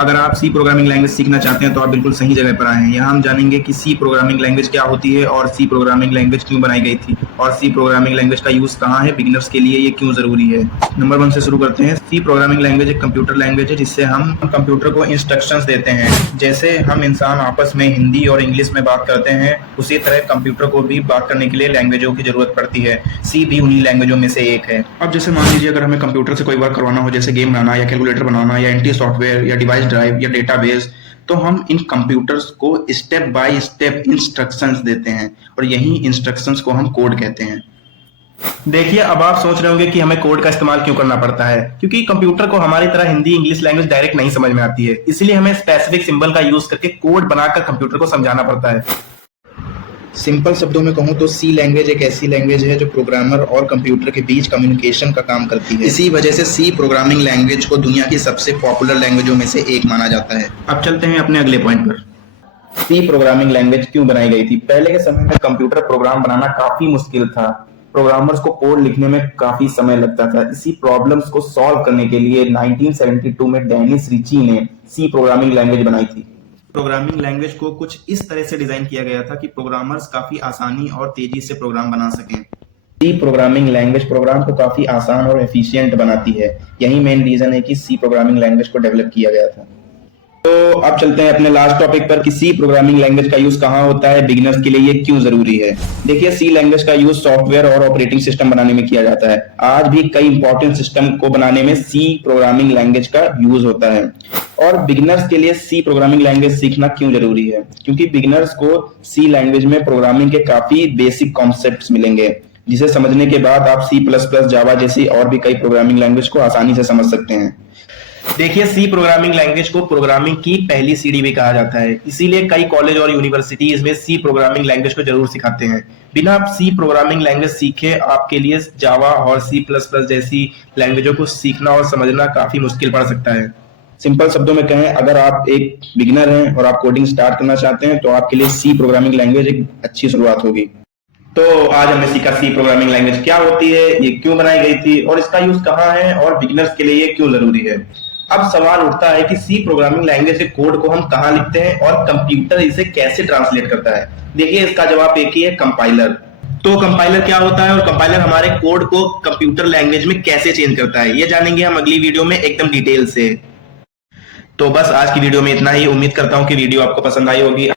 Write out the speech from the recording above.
अगर आप सी programming language सीखना चाहते हैं तो आप बिल्कुल सही जगह पर आए हैं। यहाँ हम जानेंगे कि सी प्रोग्रामिंग लैंग्वेज क्या होती है और सी प्रोग्रामिंग लैंग्वेज क्यों बनाई गई थी और सी प्रोग्रामिंग लैंग्वेज का यूज़ कहाँ है, बिगिनर्स के लिए ये क्यों ज़रूरी है। नंबर 1 से शुरू करते हैं। सी प्रोग्रामिंग लैंग्वेज एक कंप्यूटर लैंग्वेज है जिससे हम कंप्यूटर को इंस्ट्रक्शंस देते हैं। जैसे हम इंसान आपस में हिंदी और इंग्लिश में बात करते हैं, उसी तरह कंप्यूटर को भी बात करने के लिए लैंग्वेजों की ज़रूरत पड़ती है। सी भी उन्हीं लैंग्वेजों में से एक है। अब जैसे मान लीजिए अगर हमें कंप्यूटर से कोई वर्क करवाना हो, जैसे गेम बनाना या कैलकुलेटर बनाना या एंटी सॉफ्टवेयर या डिवाइस ड्राइव या डेटाबेस, तो हम इन कंप्यूटर्स को स्टेप बाय स्टेप इंस्ट्रक्शंस देते हैं और यही इंस्ट्रक्शंस को हम कोड कहते हैं। देखिए, अब आप सोच रहे होंगे कि हमें कोड का इस्तेमाल क्यों करना पड़ता है, क्योंकि कंप्यूटर को हमारी तरह हिंदी इंग्लिश लैंग्वेज डायरेक्ट नहीं समझ में आती है, इसलिए हमें स्पेसिफिक सिंबल का यूज करके कोड बनाकर कंप्यूटर को समझाना पड़ता है। सिंपल शब्दों में कहूँ तो सी लैंग्वेज एक ऐसी लैंग्वेज है जो प्रोग्रामर और कंप्यूटर के बीच कम्युनिकेशन का काम करती है। इसी वजह से सी प्रोग्रामिंग लैंग्वेज को दुनिया की सबसे पॉपुलर लैंग्वेजों में से एक माना जाता है। अब चलते हैं अपने अगले पॉइंट पर। सी प्रोग्रामिंग लैंग्वेज क्यों बनाई गई थी? पहले के समय में कंप्यूटर प्रोग्राम बनाना काफी मुश्किल था। प्रोग्रामर्स को कोड लिखने में काफी समय लगता था। इसी प्रॉब्लम्स को सॉल्व करने के लिए 1972 में डेनिस रिची ने सी प्रोग्रामिंग लैंग्वेज बनाई थी। प्रोग्रामिंग लैंग्वेज को कुछ इस तरह से डिजाइन किया गया था कि प्रोग्रामर्स काफी आसानी और तेजी से प्रोग्राम बना सकें। सी प्रोग्रामिंग लैंग्वेज प्रोग्राम को काफी आसान और एफिशिएंट बनाती है। यही मेन रीजन है कि सी प्रोग्रामिंग लैंग्वेज को डेवलप किया गया था। तो अब चलते हैं अपने लास्ट टॉपिक पर कि सी प्रोग्रामिंग लैंग्वेज का यूज कहाँ होता है, बिगिनर्स के लिए ये क्यों जरूरी है। देखिए, सी लैंग्वेज का यूज सॉफ्टवेयर और ऑपरेटिंग सिस्टम बनाने में किया जाता है। आज भी कई इंपॉर्टेंट सिस्टम को बनाने में सी प्रोग्रामिंग लैंग्वेज का यूज होता है। और बिगिनर्स के लिए सी प्रोग्रामिंग लैंग्वेज सीखना क्यों जरूरी है? क्योंकि बिगिनर्स को सी लैंग्वेज में प्रोग्रामिंग के काफी बेसिक कॉन्सेप्ट्स मिलेंगे, जिसे समझने के बाद आप सी प्लस प्लस, जावा जैसी और भी कई प्रोग्रामिंग लैंग्वेज को आसानी से समझ सकते हैं। देखिए, सी प्रोग्रामिंग लैंग्वेज को प्रोग्रामिंग की पहली सीढ़ी भी कहा जाता है, इसीलिए कई कॉलेज और यूनिवर्सिटीज में सी प्रोग्रामिंग लैंग्वेज को जरूर सिखाते हैं। बिना आप सी प्रोग्रामिंग लैंग्वेज सीखे आपके लिए जावा और सी प्लस प्लस जैसी लैंग्वेजों को सीखना और समझना काफी मुश्किल पड़ सकता है। सिंपल शब्दों में कहें, अगर आप एक बिगिनर हैं और आप कोडिंग स्टार्ट करना चाहते हैं तो आपके लिए सी प्रोग्रामिंग लैंग्वेज एक अच्छी शुरुआत होगी। तो आज हमने सीखा सी प्रोग्रामिंग लैंग्वेज क्या होती है, ये क्यों बनाई गई थी और इसका यूज कहाँ है और बिगिनर्स के लिए ये क्यों जरूरी है। अब सवाल उठता है कि सी प्रोग्रामिंग लैंग्वेज के कोड को हम कहाँ लिखते हैं और कंप्यूटर इसे कैसे ट्रांसलेट करता है। देखिए, इसका जवाब एक ही है, कंपाइलर। तो कंपाइलर क्या होता है और कंपाइलर हमारे कोड को कंप्यूटर लैंग्वेज में कैसे चेंज करता है, ये जानेंगे हम अगली वीडियो में एकदम डिटेल से। तो बस आज की वीडियो में इतना ही। उम्मीद करता हूँ कि वीडियो आपको पसंद आई होगी।